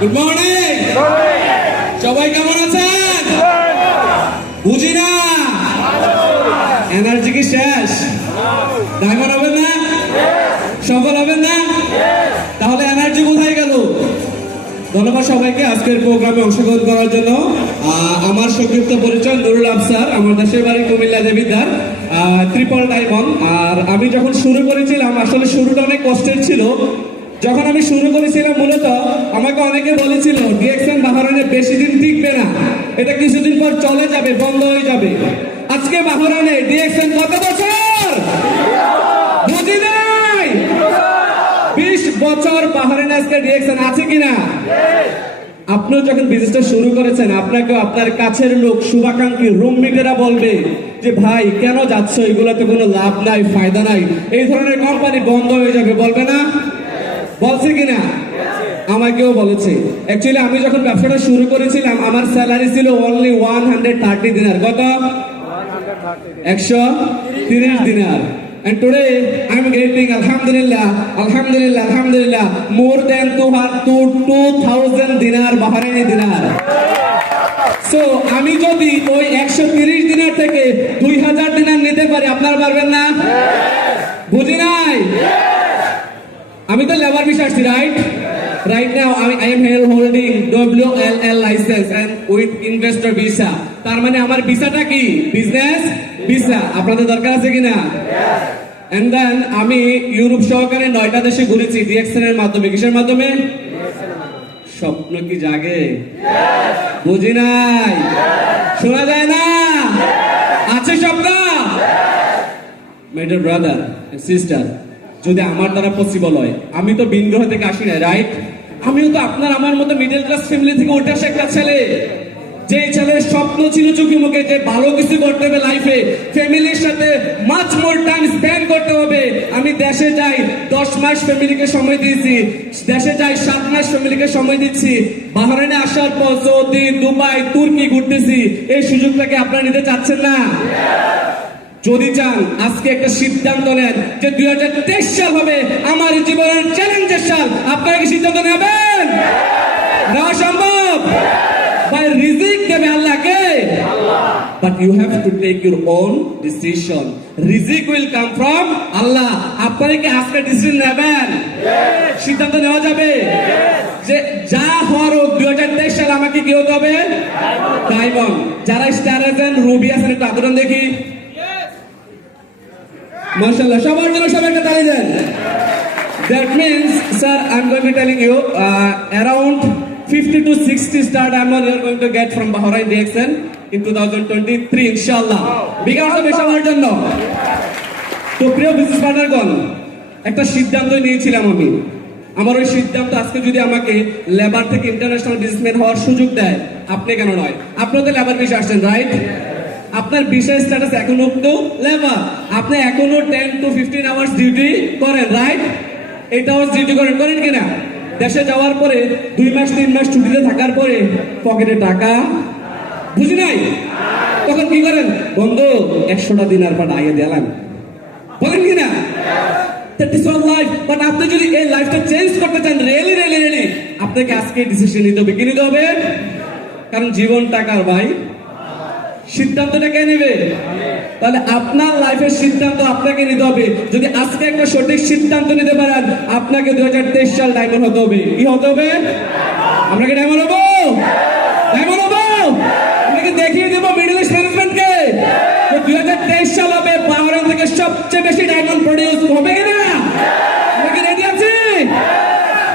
Good morning সবাই কেমন আছেন? বুঝি না? এনার্জি কি শেষ? ডায়মন্ড হবেন না? সফল হবেন না? তাহলে এনার্জি কোথায় গেল? ধন্যবাদ সবাইকে আজকের প্রোগ্রামে অংশগ্রহণ করার জন্য। আমার সংক্ষিপ্ত পরিচয় নুরুল আফসার, আমার দেশের বাড়ি কুমিল্লা দেবিদ্বার ট্রিপল ডায়মন্ড আর আমি যখন শুরু করেছিলাম, আসলে শুরুটা অনেক কষ্টের ছিল। যখন আমি শুরু করেছিলাম মূলত, আমাকে অনেকে বলেছিল ডিএক্সএন বাহারানে বেশি দিন টিকবে না। এটা কিছুদিন পর চলে যাবে, বন্ধ হয়ে যাবে। আজকে বাহারানে ডিএক্সএন কত বছর? বুঝি নাই? বিশ বছর বাহারানে আজকে ডিএক্সএন আছে কিনা? আপনিও যখন বিজনেসটা শুরু করেছেন আপনাকে আপনার কাছের লোক, শুভাকাঙ্ক্ষী রুমমেটেরা বলবে যে, ভাই, কেন যাচ্ছ? এগুলোতে কোনো লাভ নাই, ফায়দা নাই। এই ধরনের কোম্পানি বন্ধ হয়ে যাবে। বলবে না? বলছে কিনা আমাকেও বলেছে অ্যাকচুয়ালি আমি যখন ব্যবসাটা শুরু করেছিলাম আমার স্যালারি ছিল only one hundred thirty dinar কত একশো তিরিশ দিনার And today I'm getting Alhamdulillah, Alhamdulillah, Alhamdulillah more than two two two thousand dinar Bahraini dinar. So আমি যদি ওই একশো তিরিশ দিনের থেকে দুই হাজার দিনার নিতে পারি আপনারা পারবেন না বুঝি নাই আমি তো লেবার ভিসা আসছি রাইট রাইট নাও আমি I am hell holding W L L licence and with investor visa তার মানে আমার ভিসাটা কি? বিজনেস ভিসা আপনাদের দরকার আছে কিনা? এন্ড দেন আমি ইউরোপ সহকারে নয়টা দেশে ঘুরেছি। ডিএক্সএন এর মাধ্যমে কিসের মাধ্যমে? স্বপ্ন কি জাগে? বুঝি নাই? শোনা যায় না? আছে স্বপ্ন? মেডার ব্রাদার সিস্টার যদি আমার দ্বারা পসিবল হয়। আমি তো বিন্দু থেকে আসি না রাইট আমিও তো আপনার, আমার মতো মিডল ক্লাস ফ্যামিলি থেকে আসা একটা ছেলে। যে ছেলের স্বপ্ন ছিল চোখে মুখে যে ভালো কিছু করতে হবে লাইফে ফ্যামিলির সাথে মাছ মোর টাইম স্পেন্ড করতে হবে। আমি দেশে যাই, দশ মাস ফ্যামিলিকে সময় দিয়েছি। দেশে যাই, সাত মাস ফ্যামিলিকে সময় দিচ্ছি। বাহারাইনে আসার পর সৌদি দুবাই, তুর্কি ঘুরতেছি, এই সুযোগটাকে আপনারা নিতে চাচ্ছেন না? যদি চান আজকে একটা সিদ্ধান্ত নেন যে দুই হাজার তেইশ সাল হবে আমার জীবনের চ্যালেঞ্জের সাল আপনারা কি সিদ্ধান্ত নেবেন? নেওয়া সম্ভব। বাই রিজিক দেবে আল্লাহকে। But you have to take your own decision রিজিক উইল কাম ফ্রম আল্লাহ। আপনারা কি আজকে ডিসিশন নেবেন? সিদ্ধান্ত নেওয়া যাবে? যে যা হওয়ার হোক দুই হাজার তেইশ সালে আমাকে কি হতে হবে? ডায়মন্ড যারা স্টার আছেন রুবি আছেন একটু আদরণ দেখি। মাশাআল্লাহ সবার জন্য সবাইকে তালি দেন means, sir, I'm going to be telling you, uh, around 50 to 60 star diamond you're going to get from Bahrain DXN in 2023, inshallah. Bigger হবে সবার জন্য। তো প্রিয় বিজনেস পার্টনারগণ একটা সিদ্ধান্ত নিয়েছিলাম আমি আমার ওই সিদ্ধান্ত আজকে যদি আমাকে লেবার থেকে ইন্টারন্যাশনাল বিজনেসম্যান হওয়ার সুযোগ দেয় আপনি কেন নয় আপনি তো লেবার বিষয়ে আসছেন রাইট আপনার বিশেষ স্ট্যাটাস এখনও তো লেবার আপনি এখনও ten to fifteen hours duty করেন রাইট এইট আওয়ার্স ডিউটি করেন করেন কিনা? দেশে যাওয়ার পরে দুই মাস, তিন মাস ছুটিতে থাকার পরে পকেটে টাকা। বুঝি নাই? তখন কি করেন? বন্ধু, একশোটা দিন আর পাঠা আইয়ে দিলাম বলেন কিনা? বাট আপনি যদি এই লাইফটা চেঞ্জ করতে চান রিয়েলি রিয়েলি রিয়েলি আপনাকে আজকে ডিসিশন নিতে হবে। কি নিতে হবে? কারণ জীবন টাকার ভাই? সিদ্ধান্তটা কে নেবে? তাহলে আপনার লাইফের সিদ্ধান্ত আপনাকে নিতে হবে। যদি আজকে একটা সঠিক সিদ্ধান্ত নিতে পারেন, আপনাকে দুই হাজার তেইশ সাল ডায়মন্ড হতে হবে। কি হতে হবে? আমরা কি ডায়মন্ড হব? ডায়মন্ড হব? আপনাকে দেখিয়ে দেবো মিডল ইস্ট ম্যানেজমেন্টকে দুই হাজার তেইশ সাল হবে বাংলাদেশ থেকে সবচেয়ে বেশি ডায়মন্ড প্রডিউস হবে কিনা আমরা কি ready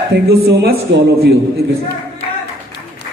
thank you so much to all of you thank you